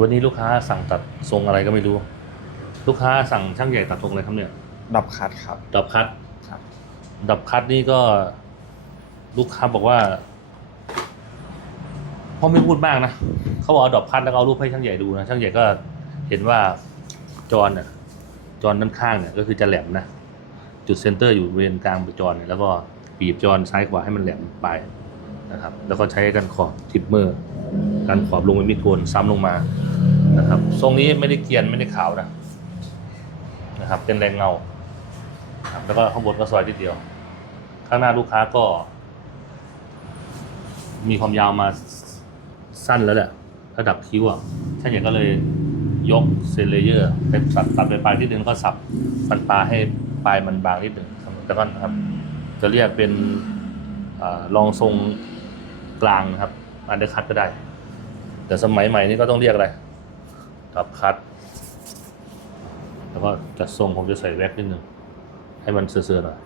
วันนี้ลูกค้าสั่งตัดทรงอะไรก็ไม่รู้ ลูกค้าสั่งช่างใหญ่ตัดทรงอะไรครับเนี่ย ดับคัดครับ ดับคัดครับ ดับคัดนี่ก็ ลูกค้าบอกว่าพ่อไม่พูดมากนะเขาบอกเอาดับคัดแล้วก็เอารูปให้ช่างใหญ่ดูนะช่างใหญ่ก็เห็นว่าจอนเนี่ยจอนด้านข้างเนี่ยก็คือจะแหลมนะจุดเซนเตอร์อยู่บริเวณกลางจอนเนี่ยแล้วก็บีบจอนซ้ายขวาให้มันแหลมไปนะครับ แล้วก็ใช้กันขอบทิปเมอร์ การขอบลงไปมิดโทนซ้ำลงมา นะครับทรงนี้ไม่ได้เกียนไม่ได้ขาวนะนะครับ เป็นแรงเงาครับแล้วก็ข้างบนก็ซอยทีเดียว ข้างหน้าลูกค้าก็ มีความยาวมาสั้นแล้วแหละระดับคิ้วอะช่างใหญ่ก็เลยยกเซนเลเยอร์ไปสับตัดไปปลายนิดนึงก็สับฟันปลาให้ปลายมันบางนิดนึงแล้วก็นะครับ จะเรียกเป็นอลองทรงกลางนะครับอันเดอร์คัตก็ได้ แต่สมัยใหม่นี่ก็ต้องเรียกอะไร ตับคัตแล้วก็จัดทรงผมจะใส่แว็กนิดนึง ให้มันเสื่อๆหน่อย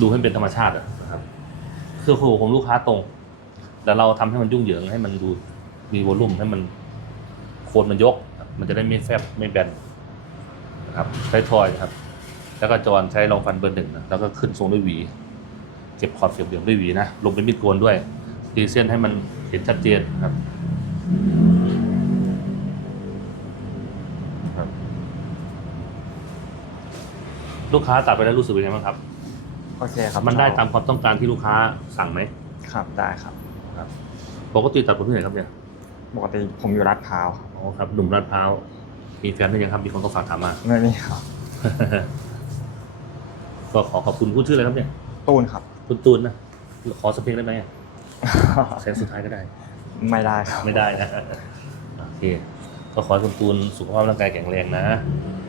ดูให้เป็นธรรมชาติอะนะครับ คือโหของลูกค้าตรง แต่เราทำให้มันยุ่งเหยิงให้มันดูมีวอลลุ่มให้มันโคนมันยก มันจะได้ไม่แฟบไม่แบนนะครับใช้ทอยครับ แล้วก็จอนใช้รองฟันเบอร์หนึ่งนะแล้วก็ขึ้นทรงด้วยหวีเก็บขอบเสียบเหลี่ยมด้วยหวีนะลงเป็นมิดโกนด้วย ตีเส้นให้มันเห็นชัดเจนครับลูกค้าตัดไปแล้วรู้สึกเป็นไงบ้างครับ โอเคครับมันได้ตามความต้องการที่ลูกค้าสั่งไหมครับได้ครับครับปกติตัดผมที่ไหนครับเนี่ยปกติผมอยู่ลาดพร้าวครับอ๋อครับหนุ่มลาดพร้าวมีแฟนหรือยังครับมีคนก็ฝากถามมาไม่มีครับก็ขอขอบคุณพูดชื่ออะไรครับเนี่ยตูนครับคุณตูนนะขอสกเพลงได้ไหม แสงสุดท้ายก็ได้ ไม่ได้ครับ ไม่ได้นะ โอเค ก็ขอให้คุณตูนสุขภาพร่างกายแข็งแรงนะ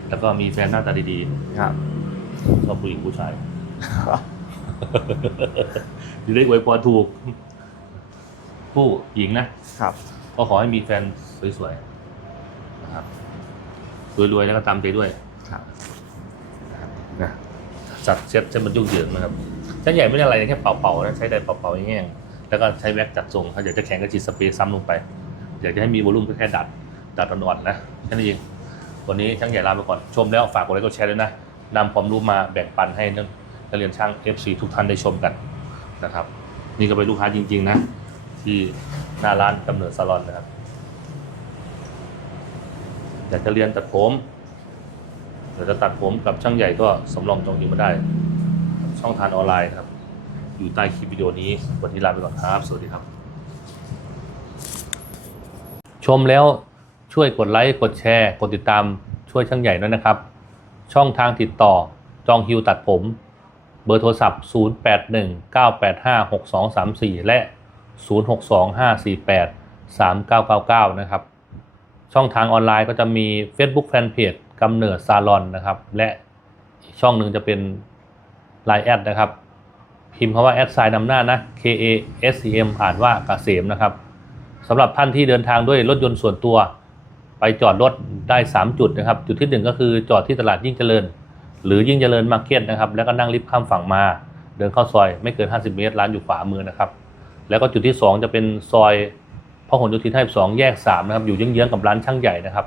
แล้วก็มีแฟนหน้าตาดีครับ ๆชอบผู้หญิงผู้ชายจะได้อวยพรถูก ผู้หญิงนะ ครับ ก็ขอให้มีแฟนสวยๆนะครับรวยๆแล้วก็ตามใจด้วยครับ นะจัดเซ็ตจะมันยุ่งเหยิงนะครับช่างใหญ่ไม่ได้อะไรแค่เป่าๆนะใช้ไดร์เป่าๆแห้งๆ แล้วก็ใช้แว็กจัดทรงถ้าอยากจะแข็งก็ฉีดสเปรย์ซ้ำลงไป อยากจะให้มีวอลลุ่มก็แค่ดัด ดัดอ่อนๆนะแค่นั้นเองวันนี้ช่างใหญ่ลาไปก่อนชมแล้วฝากกดไลค์กดแชร์ด้วยนะนำความรู้มาแบ่งปันให้นักเรียนช่าง FC ทุกท่านได้ชมกันนะครับ นี่ก็เป็นลูกค้าจริง ๆ นะ ที่หน้าร้านกำเนิดซาลอนนะครับอยากจะเรียนตัดผมอยากจะตัดผมกับช่างใหญ่ก็สำรองจองคิวมาได้ ช่องทางออนไลน์ครับ อยู่ใต้คลิปวิดีโอนี้ วันนี้ลาไปก่อนครับ สวัสดีครับ ชมแล้วช่วยกดไลค์ กดแชร์ กดติดตามช่วยช่างใหญ่ด้วยนะครับ ช่องทางติดต่อจองคิวตัดผม เบอร์โทรศัพท์ 0819856234 และ 0625483999 นะครับ ช่องทางออนไลน์ก็จะมี Facebook Fanpage กำเนิดซาลอนนะครับ และช่องหนึ่งจะเป็น Line แอดนะครับ พิมพ์คำว่าแอดไซน์นำหน้านะ K A S E M อ่านว่าเกษมนะครับสำหรับท่านที่เดินทางด้วยรถยนต์ส่วนตัว ไปจอดรถได้ 3 จุดนะครับ จุดที่ 1 ก็คือจอดที่ตลาดยิ่งเจริญ หรือยิ่งเจริญมาร์เก็ตนะครับ แล้วก็นั่งลิฟต์ข้ามฝั่งมา เดินเข้าซอยไม่เกิน 50 เมตร ร้านอยู่ขวามือนะครับ แล้วก็จุดที่ 2 จะเป็นซอยพหลโยธิน52แยก3นะครับ อยู่เยื้องๆกับร้านช่างใหญ่นะครับ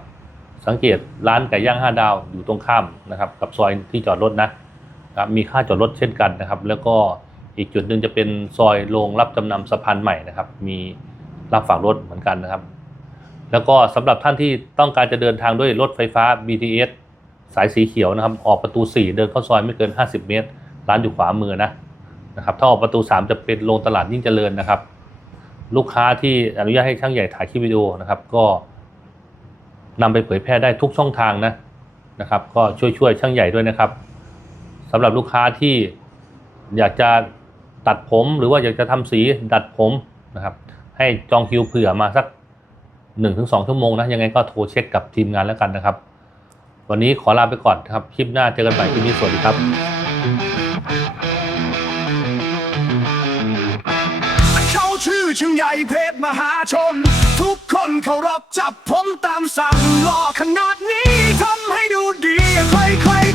สังเกตร้านไก่ย่าง 5 ดาวอยู่ตรงข้ามนะครับ กับซอยที่จอดรถนะครับ มีค่าจอดรถเช่นกันนะครับ แล้วก็ อีกจุดหนึ่งจะเป็นซอยโรงรับจำนำสะพานใหม่นะครับ มีรับฝากรถเหมือนกันนะครับ แล้วก็สำหรับท่านที่ต้องการจะเดินทางด้วยรถไฟฟ้า BTS สายสีเขียวนะครับ ออกประตู 4 เดินเข้าซอยไม่เกิน 50 เมตร ร้านอยู่ขวามือนะนะครับถ้าออกประตู 3 จะเป็นโรงตลาดยิ่งเจริญนะครับ ลูกค้าที่อนุญาตให้ช่างใหญ่ถ่ายคลิปวิดีโอนะครับ ก็นำไปเผยแพร่ได้ทุกช่องทางนะนะครับ ก็ช่วยช่วยช่างใหญ่ด้วยนะครับสำหรับลูกค้าที่อยากจะ ตัดผมหรือว่าอยากจะทำสีดัดผมนะครับ ให้จองคิวเผื่อมาสัก 1-2 ชั่วโมงนะ ยังไงก็โทรเช็คกับทีมงานแล้วกันนะครับ วันนี้ขอลาไปก่อนครับ คลิปหน้าเจอกันใหม่คลิปนี้สวัสดีครับ่ช่างใหญ่เพชรมหาชนทุกคนเคารพจับผมตามสั่งหล่อขนาดนี้ทำให้ดูดีใครๆ